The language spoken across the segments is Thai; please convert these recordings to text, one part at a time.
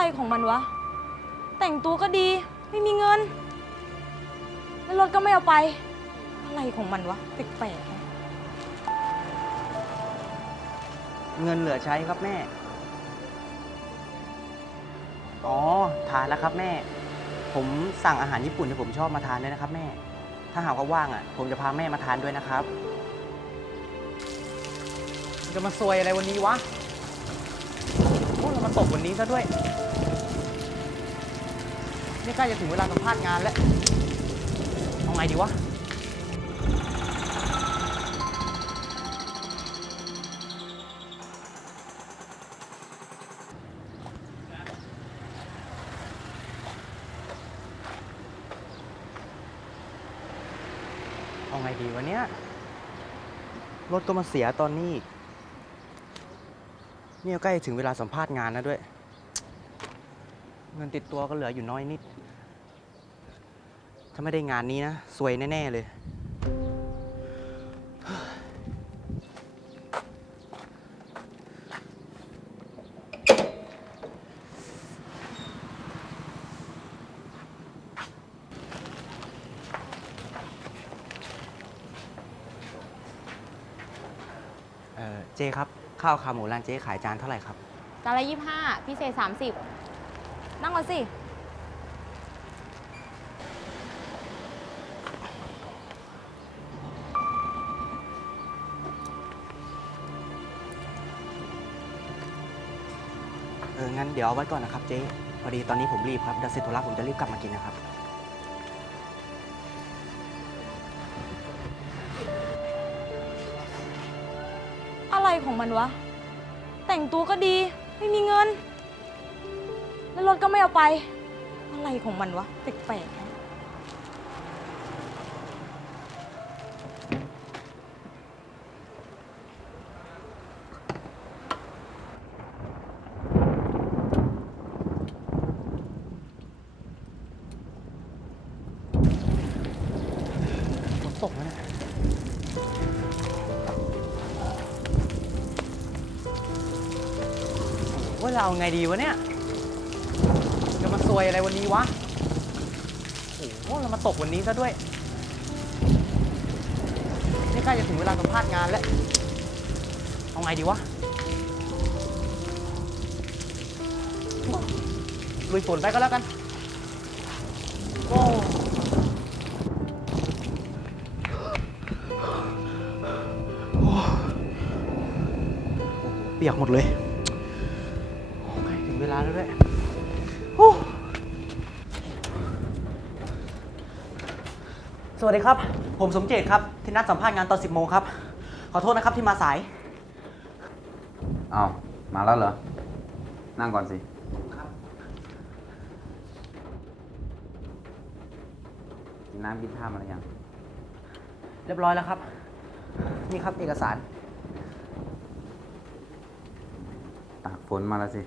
อะไรของมันวะ แต่งตัวก็ดี ไม่มีเงิน แล้วรถก็ไม่เอาไป อะไรของมันวะแปลกๆนะเงินเหลือใช้ครับแม่ อ๋อ ทานแล้วครับแม่ ผมสั่งอาหารญี่ปุ่นที่ผมชอบมาทานด้วยนะครับ แม่ ถ้าหากว่าว่างอะ ผมจะพาแม่มาทานด้วยนะครับมันจะมาซวยอะไรวันนี้วะ โอ้เรามาตกวันนี้ซะด้วย นี่ใกล้จะถึงเวลาสัมภาษณ์งานแล้ว เอาไงดีวะ เอาไงดีวะเนี้ยรถก็มาเสียตอนนี้อีก เนี่ยใกล้ถึงเวลาสัมภาษณ์งานแล้วด้วย เงินติดตัวก็เหลืออยู่น้อยนิด ถ้าไม่ได้งานนี้นะซวยแน่ ๆ เลย เออเจครับ ข้าวขาหมูร้านเจ๊ขายจานเท่าไหร่ครับ จานละยี่ห้าพิเศษสามสิบนั่งก่อนสิ เอองั้นเดี๋ยวเอาไว้ก่อนนะครับเจ๊พอดีตอนนี้ผมรีบครับเดี๋ยวเสร็จธุระผมจะรีบกลับมากินนะครับ ของมันวะ แต่งตัวก็ดี ไม่มีเงิน แล้วรถก็ไม่เอาไป อะไรของมันวะแปลกๆนะตกแล้วเนี่ย ว่าเราเอาไงดีวะเนี่ยจะมาซวยอะไรวันนี้วะ โอ้โหเรามาตกวันนี้ซะด้วย นี่ใกล้จะถึงเวลาสัมภาษณ์งานแล้ว เอาไงดีวะลุยฝนไปก็แล้วกันโอ้เปียกหมดเลย แล้วด้วยโอ้สวัสดีครับ ผมสมเจตครับ ที่นัดสัมภาษณ์งานตอน 10 โมงครับ ขอโทษนะครับที่มาสาย เอามาแล้วเหรอ นั่งก่อนสิครับกินน้ำกินท่ามาหรือยัง เรียบร้อยแล้วครับ นี่ครับเอกสาร ตากฝนมาแล้วสิ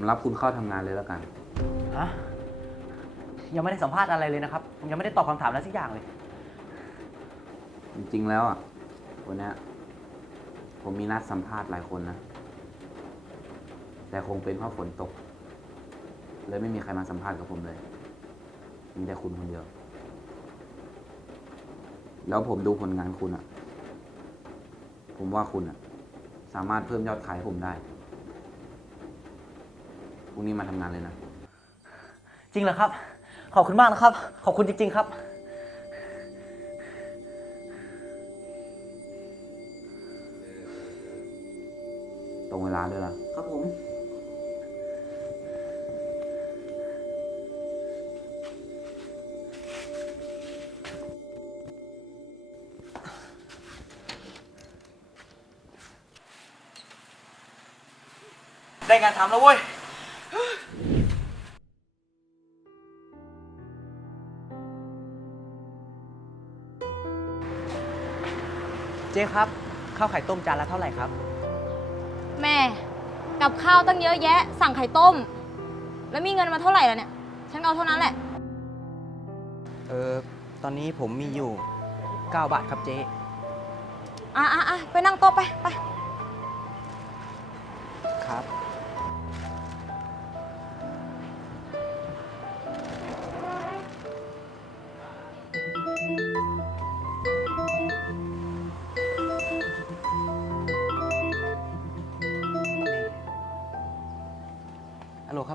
ผมรับคุณเข้าทำงานเลยแล้วกัน ฮะยังไม่ได้สัมภาษณ์อะไรเลยนะครับผมยังไม่ได้ตอบคำถามอะไรสักอย่างเลย จริงๆแล้วอะวันเนี้ยผมมีนัดสัมภาษณ์หลายคนนะ แต่คงเป็นเพราะฝนตก เลยไม่มีใครมาสัมภาษณ์กับผมเลย มีแต่คุณคนเดียว แล้วผมดูผลงานคุณอะ ผมว่าคุณอะ สามารถเพิ่มยอดขายให้ผมได้พ รุ่งนี้มาทำงานเลยนะ จริงเหรอครับ ขอบคุณมากนะครับ ขอบคุณจริง ๆ ครับ ตรงเวลาด้วยล่ะ ครับผม ได้งานทำแล้วเว้ย จ๊ครับ ข้าวไข่ต้มจานละเท่าไหร่ครับ แม่กับข้าวตั้งเยอะแยะ สั่งไข่ต้ม แล้วมีเงินมาเท่าไหร่แล้วเนี่ย ฉันก็เอาเท่านั้นแหละ เออตอนนี้ผมมีอยู่ 9 บาทครับเจ๊อะอะอะไปนั่งโต๊ะไปไป ครับ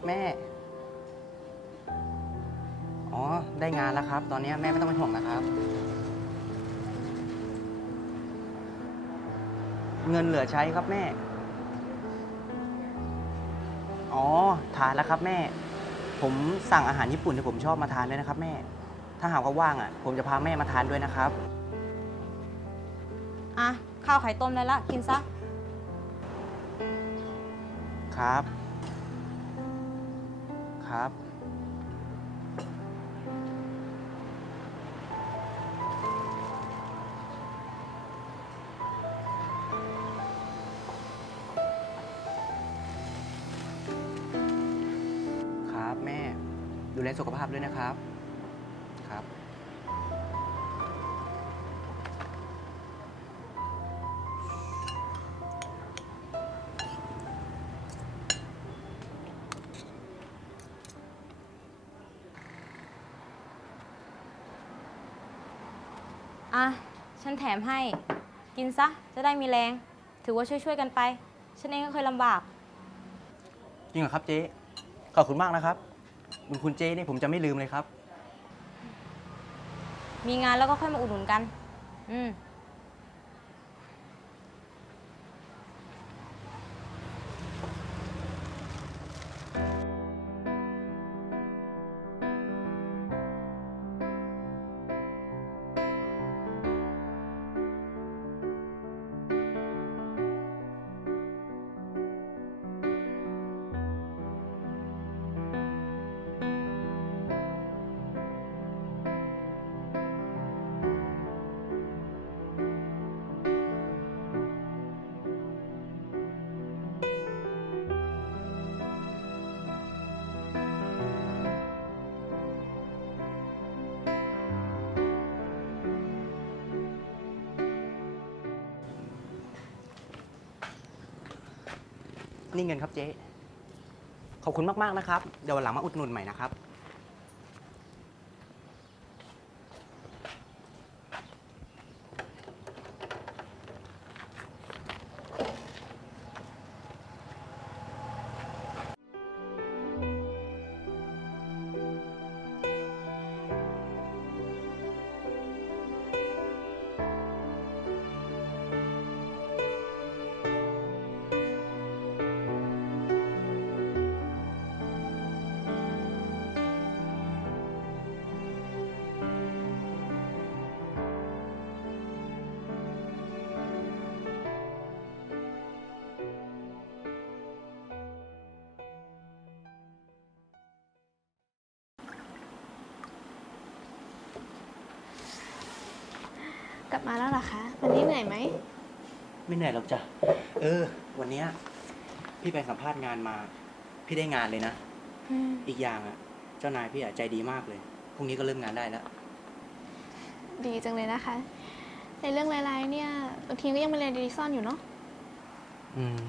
ครับแม่ อ๋อ ได้งานแล้วครับ ตอนนี้แม่ไม่ต้องเป็นห่วงนะครับ เงินเหลือใช้ครับแม่ อ๋อ ทานแล้วครับแม่ ผมสั่งอาหารญี่ปุ่นที่ผมชอบมาทานด้วยนะครับ แม่ ถ้าหากว่าว่างอะ ผมจะพาแม่มาทานด้วยนะครับ อะ ข้าวไข่ต้มได้ละ กินซะ ครับ ครับ ครับแม่ดูแลสุขภาพด้วยนะครับครับ อะ ฉันแถมให้ กินซะ จะได้มีแรง ถือว่าช่วยๆกันไป ฉันเองก็เคยลำบาก จริงเหรอครับเจ๊ ขอบคุณมากนะครับ บุญคุณเจ๊นี่ผมจะไม่ลืมเลยครับ มีงานแล้วก็ค่อยมาอุดหนุนกัน อืม นี่เงินครับเจ๊ ขอบคุณมาก ๆ นะครับ เดี๋ยววันหลังมาอุดหนุนใหม่นะครับ กลับมาแล้วเหรอคะ วันนี้เหนื่อยไหม ไม่เหนื่อยหรอกจ้ะ เออ วันเนี้ยพี่ไปสัมภาษณ์งานมา พี่ได้งานเลยนะอีกอย่างอะ เจ้านายพี่อะใจดีมากเลย พรุ่งนี้ก็เริ่มงานได้แล้ว ดีจังเลยนะคะ ในเรื่องร้ายๆเนี่ยบางทีก็ยังเป็นเรียนดีซ่อนอยู่เนาะ อืม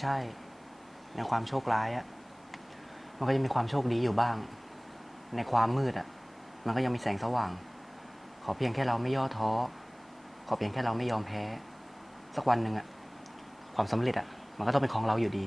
ใช่ ในความโชคร้ายอะมันก็ยังมีความโชคดีอยู่บ้าง ในความมืดอะมันก็ยังมีแสงสว่าง ขอเพียงแค่เราไม่ย่อท้อ ขอเพียงแค่เราไม่ยอมแพ้ สักวันหนึ่งอะความสำเร็จอะมันก็ต้องเป็นของเราอยู่ดี